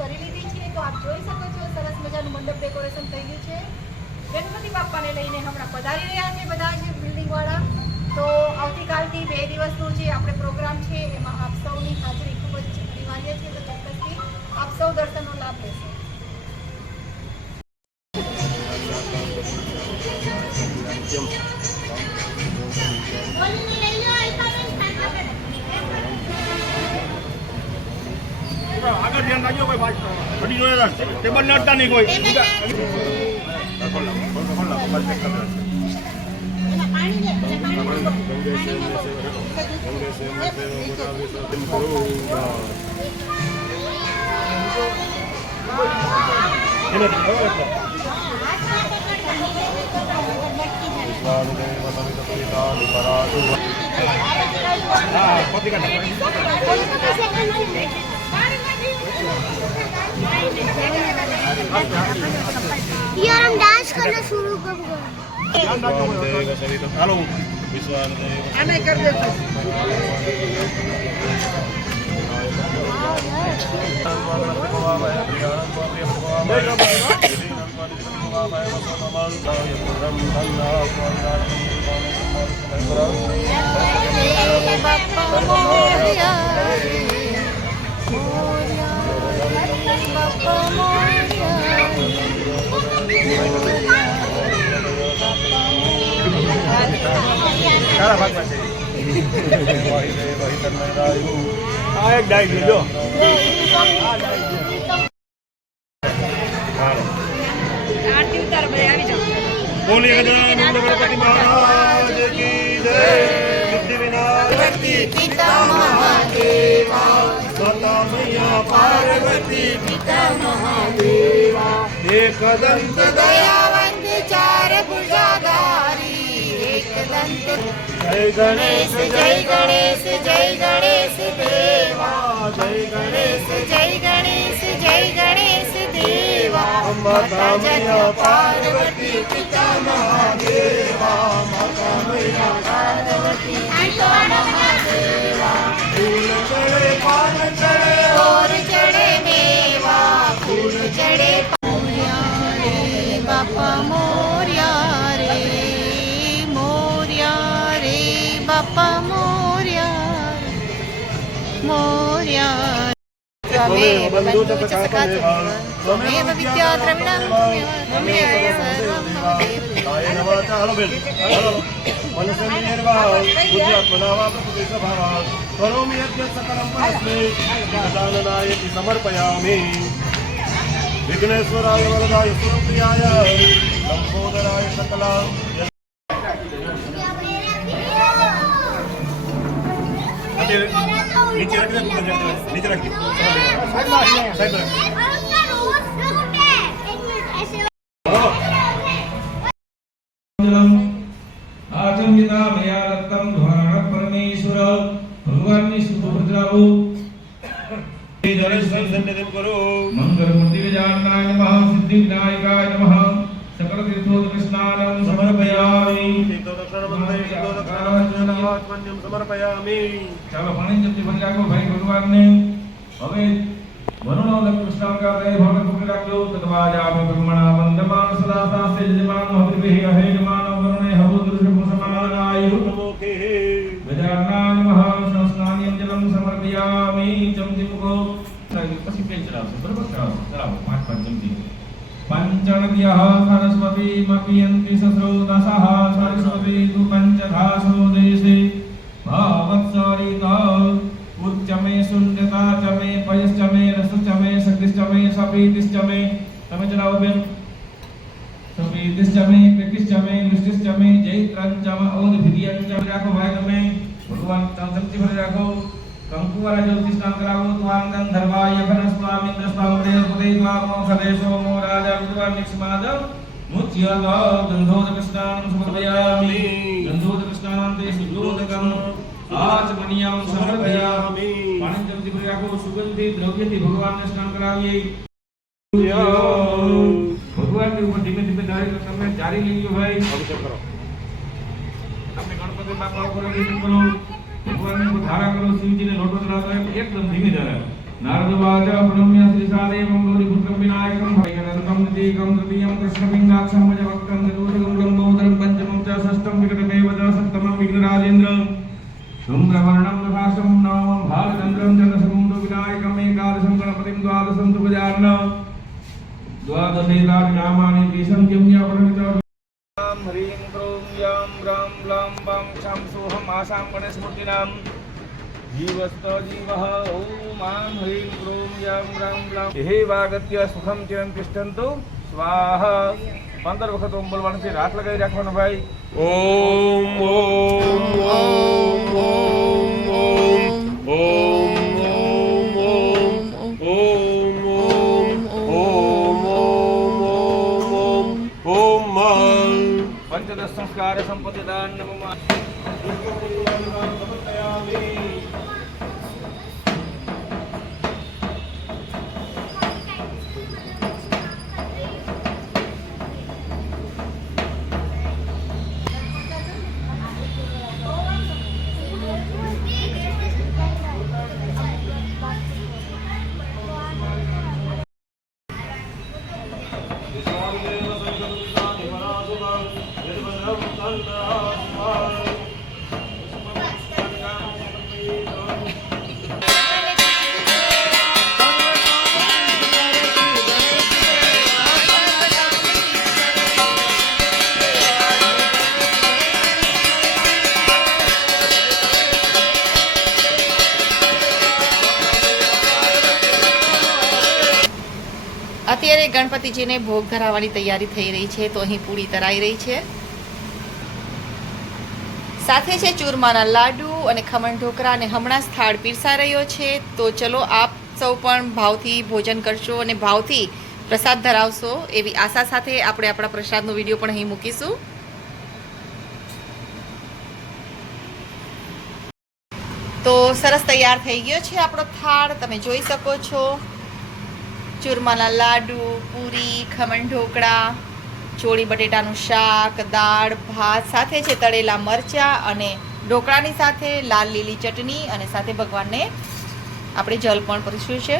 કરી લીધી છે। તો આપ જોઈ શકો છો સરસ મજાનું મંડપ ડેકોરેશન થઈ ગયું છે। ગણપતિ બાપાને લઈને હમણાં પધારી રહ્યા છે બધા જ બિલ્ડિંગવાળા। તો આવતીકાલથી 2 દિવસનો જે આપણે પ્રોગ્રામ છે એમાં આપ સૌની હાજરી ખૂબ જ અનિવાર્ય છે। તો ચોક્કસથી આપ સૌ દર્શનનો લાભ લેશો। આગળ ધ્યાન રાખજો કોઈ વાત ઘડી જોયા ટેબલ નડતા નહીં કોઈ यार हम डांस करना शुरू कर दो। हेलो आने कर देता સારા ભાગમાં છે આ એક ડાઈ લીધો આરતી ઉતાર ભાઈ આવી જાઓ। બોલી ગણપતિ મહારાજ કી જય। સિદ્ધિ વિનાયક पिता महादेवा માતા મૈયા પાર્વતી पिता महादेवा એક દંત दयावंत चार भुजाधारी एक दंत જય ગણેશ जय गणेश जय गणेश देवा જય ગણેશ जय गणेश जय गणेश देवा માતા મૈયા पार्वती पिता महादेवा માતા મૈયા पार्वती पिता महादेवा ફૂલ ચડે પાન ચડે और चढ़े मेवा फूल चढ़े बापा मोरिया रे बापा मोरिया मोरिया त्वमेव बन्धु च सखा त्वमेव विद्या द्रविणं त्वमेव सर्वं मम देव કાય નમઃ ચાલો બેન ચાલો મનસે નિર્વાહ બુદ્ધ્યાત્મના પ્રકૃતિ સ્વભાવ કરોમિ યજ્ઞ સકલં પરસ્મૈ દાનનાય સમર્પયામિ વિઘ્નેશ્વરાય વરદાય સુરપ્રિયાય લંબોદરાય સકલા નીચે રાખી સાહેબ आचम्यता मया दत्तं ध्वान परमेश्वर भगवानની સુભદ્રાઓ એ દરેક સંદેશ કરો મંગળ મૂર્તિ ગજાનનાય નમઃ સિદ્ધિ વિનાયકાય નમઃ सकल तीर्थोदक स्नानं समर्पयामि समर्पयामि ચાલો પાણી જપતી ભરી રાખો ભાઈ ભગવાનને હવે વરુણો લક્ષ્મણ કા દય ભગવાન પકડી રાખજો તદવાજામિ બ્રહ્મણા વંદમાન સદા શાસ્ત્રે જમાન હરિભિ હે જમાન વરુણે હવો દૃશ્ય મુસમાનાય મુખે ગજાનનાય નમઃ સંસ્નાનિયં જલમ સમર્પયામિ ચમચી મુકો પછી પેજ ચડાવશો બરોબર ચડાવો 5 ચમચી पंचनद्यः सरस्वती मपियन्ति सस्रोदसः सरस्वती तु पञ्चधासो देशे भावत्सरित उच्च मे शून्यता च मे पयश्च मे रस च मे शक्तिश्च मे सपीतिश्च मे તમે ચલાવો બેન સપીતિશ્ચ मे पेकिश्च मे दृष्टिश्च मे जैत्रं च औदभिर्यं च રાખો ભાઈ તમે ભગવાન ચમચી ભરી રાખો कंकुवाला ज्योतिष नाम करावो त्वांगं धर्वाय घनस्वामिन्द्र स्वामरे उदयत्वामो सदेशो मो राजा विद्वान् निक्षमादं मुच्यत गन्धोदक स्नानं समर्पयामि गन्धोदक स्नानं ते शुद्धोदकं आचमनीयं समर्पयामि पाणी जल्दी भरी રાખો सुगंधी द्रव्यથી ભગવાનને સ્નાન કરાવીએ ભગવાનની ઉપર ધીમે ધીમે તમે જારી લેજો ભાઈ અભિષેક કરો આપણે ગણપતિ બાપા ઉપર અભિષેક કરો भगवान को धारा करो शिव जी ने लोटो चढ़ाता है एकदम धीमी धारा नारदवाच प्रणम्य श्रीसादेवं गौरीपुत्रं विनायकं भैरवन्तं नितीकं तृतीयं कृष्णपिङ्गाक्षं वजवक्त्रं चतुर्थं ब्रह्मोदरं पञ्चमं च षष्ठं विकटमेव च सप्तमं विघ्नराजेन्द्र शुम्रवर्णं प्रकाशं नवमं भागचन्द्रं चन्द्रसमुद्र विनायकम् एकादशं गणपतिं द्वादशं तु गजानन द्वादशैतानि नामानि त्रिसंख्यं यापणमित ह्रीं क्रों यां रां लां वां क्षां सोऽहम् आशां गणेशमूर्तिनां जीवस्त जीवः ॐ आं ह्रीं क्रों यां रां लां हे વાગત્ય સુખમ ચિરં તિષ્ઠन्तु સ્વાહા 15 વખત ઓમ બોલવાનું છે હાથ લગાવી રાખવાનો ભાઈ ઓમ ઓમ ઓમ ઓમ ઓમ ઓમ ઓમ ઓમ ઓમ ઓમ ઓમ ઓમ પંચદશ સંસ્કાર સંપત્તિદાન નમઃ અત્યારે ગણપતિજીને ભોગ ધરાવવાની તૈયારી થઈ રહી છે, તો અહીં પૂરી તરાઈ રહી છે. સાથે છે ચૂરમાના લાડુ અને ખમણ ઢોકળા, અને હમણાં જ થાળ પીરસા રહ્યો છે. તો ચલો આપ સૌ પણ ભાવથી ભોજન કરશો અને ભાવથી પ્રસાદ ધરાવશો એવી આશા સાથે આપણે આપણા પ્રસાદનો વિડીયો પણ અહીં મૂકીશું. તો સરસ તૈયાર થઈ ગયો છે આપણો થાળ, તમે જોઈ શકો છો. ચૂરમાના લાડુ, પૂરી, ખમણ ઢોકળા, ચોળી બટેટાનું શાક, દાળ ભાત, સાથે છે તળેલા મરચાં, અને ઢોકળાની સાથે લાલ લીલી ચટણી, અને સાથે ભગવાનને આપણે જલ પણ પીરસ્યું છે.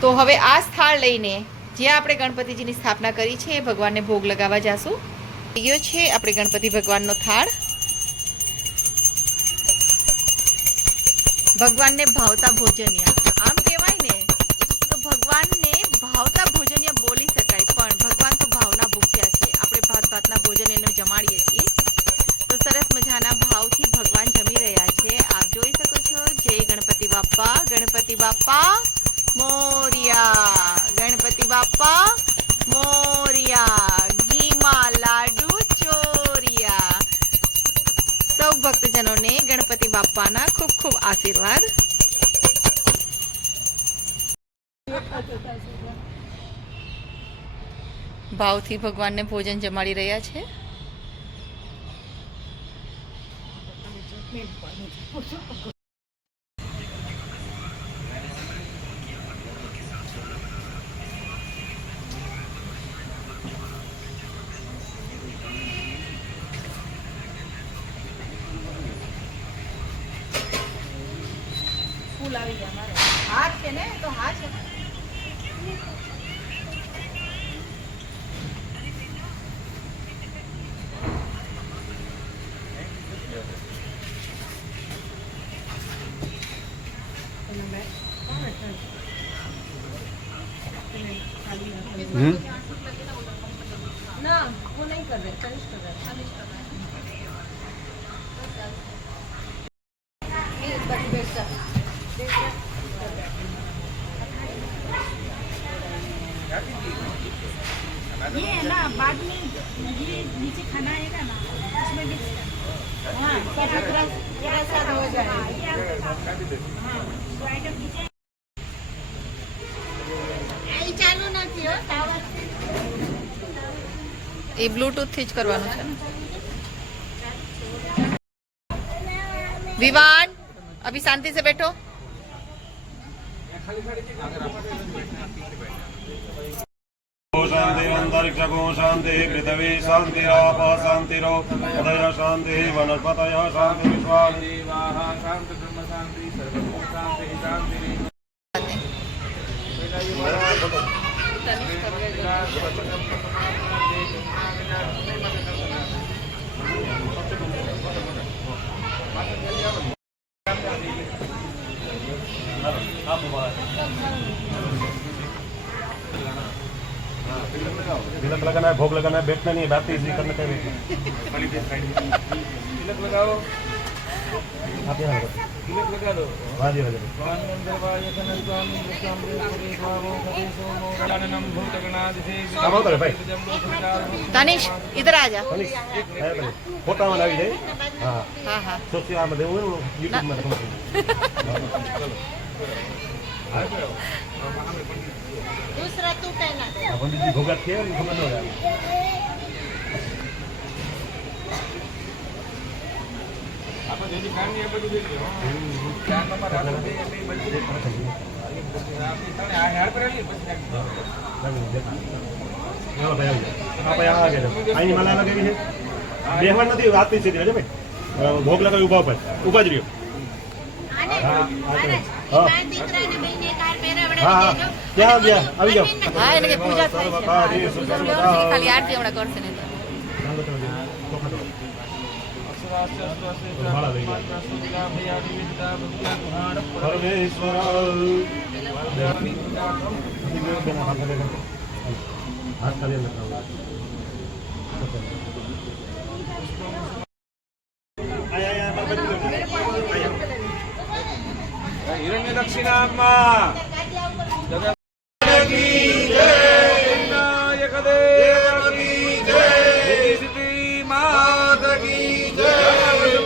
તો હવે આ થાળ લઈને જ્યાં આપણે ગણપતિજીની સ્થાપના કરી છે એ ભગવાનને ભોગ લગાવવા જાશું. થઈ ગયો છે આપણે ગણપતિ ભગવાનનો થાળ. ભગવાનને ભાવતા ભોજનિયા, આમ કહેવાય ને તો ભગવાનને ભાવતા ભોજનિયા બોલી શકાય, પણ ભગવાન તો ભાવના ભૂખ્યા છે. આપણે ભાતના ભોજન એને જમાડીએ છીએ. તો સરસ મજાના ભાવથી ભગવાન જમી રહ્યા છે, આપ જોઈ શકો છો. જય ગણપતિ બાપ્પા, ગણપતિ બાપ્પા મોરિયા, ગણપતિ બાપ્પા મોરિયા. ઘીમાં લાડુ ચોરિયા. સૌ ભક્તજનોને ગણપતિ બાપ્પાના ખૂબ ખૂબ આશીર્વાદ. ભાવથી ભગવાનને ભોજન જમાડી રહ્યા છે. ફૂલ આવી ગયા મારે. હાથ છે ને તો હાથ છે. ना वो नहीं कर रहे, कनिष्ठ कर रहे, कनिष्ठ कर रहे. ये बच बेटा ये है ना, बाद में ये नीचे खाना आएगा ना, उसमें भी हाँ प्रसाद हो जाएगा. हाँ तो आइटम नीचे चालू નથી હો ટાવર. એ બ્લૂટૂથ થી જ કરવાનું છે ને. વિવાન अभी शांति से बैठो. शांति अंतरिक्षको शांति पृथ्वी शांतिराप शांतिरो उदय शांति वनस्पतयः शांति विश्वा देवाः शान्ति ब्रह्म शान्ति सर्वभूत शान्ति शान्ति. तिलक लगाना है, भोग लगाना है, बैठना नहीं है, बातें इसी करना चाहिए। तिलक लगाओ, आप यहाँ लगाओ। तिलक लगा दो। हाँ जी, लगा दो। काम होता है भाई। तनिष इधर आ जा। तनिष, है भाई। फोटा में लगी जाए। हाँ। हाँ हाँ सोचिए आप देवो यूट्यूब में देखो। दूसरा तू पहना दे। पंडित जी भोगा किया, भोगा हो गया। આપણે જેની કામની એ બધું દેજો. ચાર નંબર રાખો બે બે બધું આપણી તને આ હેડ પર આલી પછી નાખજો. यहाँ पे आप यहाँ आ गए आई माला लगी है बेहवान नहीं रात की सीधी भाई भोग लगा उभा पर उभा ज रही हाँ क्या आ गया अभी जाओ હા એને કે પૂજા થાય છે હા, ખાલી આરતી હમણાં કરશે ને हाथ खाली लगा હિરણ્ય દક્ષિણામાં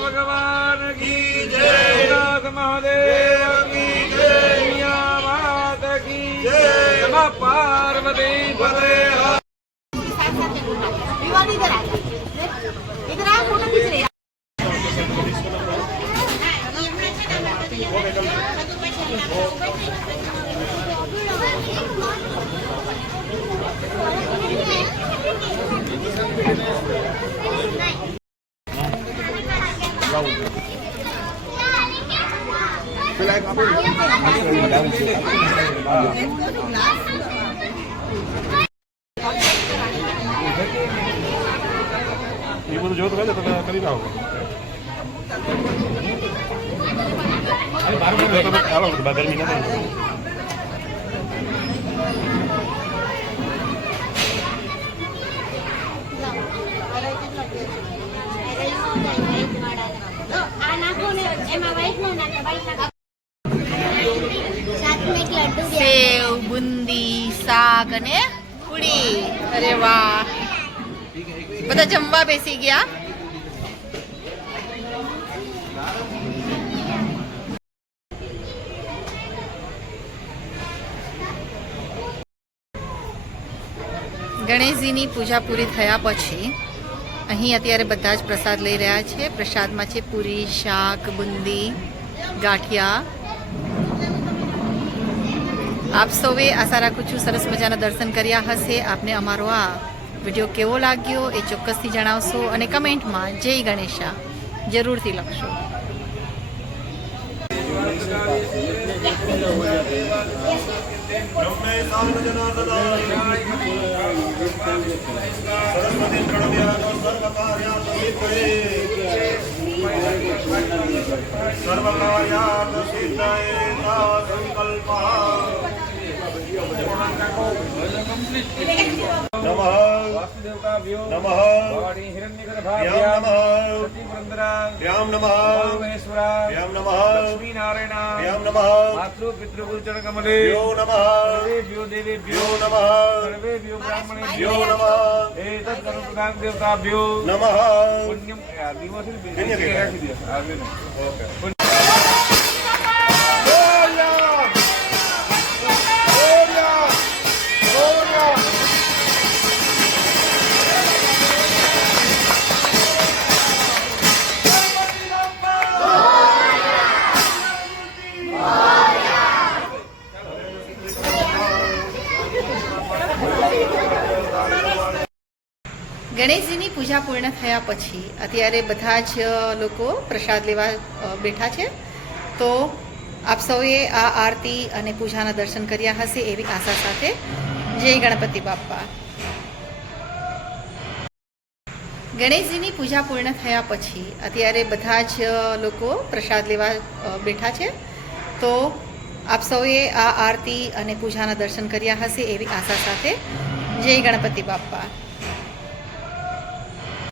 ભગવાન કી જય નાથ મહાદેવ કી જય માત કી જય નમઃ પાર્વતી પતે विवाद इधर आ जा। इधर आ फोटो खींच रहे हैं। ये बोलो जो तो पहले तो करी ना होगा चलो गर्मी ना સેવ બુંદી શાક અને પૂરી અરે વાહ બધા જમવા બેસી ગયા ગણેશજીની પૂજા પૂરી થયા પછી અહીં અત્યારે બધા જ પ્રસાદ લઈ રહ્યા છે પ્રસાદમાં છે પૂરી શાક બુંદી ગાંઠિયા આપ સૌએ આશા રાખું છું સરસ મજાના દર્શન કર્યા હશે આપને અમારો આ વિડીયો કેવો લાગ્યો એ ચોક્કસથી જણાવશો અને કમેન્ટમાં જય ગણેશા જરૂરથી લખશો नमः वासुदेवताभ्यो नमः भवानी हिरण्यगर्भाभ्यां सतीपुरन्दराभ्यां नमः महेश्वराभ्यां नमः लक्ष्मीनारायणाभ्यां नमः मातृ पितृगुरुचरणकमले नमः सर्वेभ्यो देवेभ्यो नमः सर्वेभ्यो ब्राह्मणेभ्यो नमः एतत्कर्मप्रदान देवताभ्यो नमः पुण्यं दिवसे ओके ગણેશજીની પૂજા પૂર્ણ થયા પછી અત્યારે બધા જ લોકો પ્રસાદ લેવા બેઠા છે તો આપ સૌએ આ આરતી અને પૂજાના દર્શન કર્યા હશે એવી આશા સાથે જય ગણપતિ બાપ્પા. ગણેશજીની પૂજા પૂર્ણ થયા પછી અત્યારે બધા જ લોકો પ્રસાદ લેવા બેઠા છે. તો આપ સૌએ આ આરતી અને પૂજાના દર્શન કર્યા હશે એવી આશા સાથે જય ગણપતિ બાપ્પા.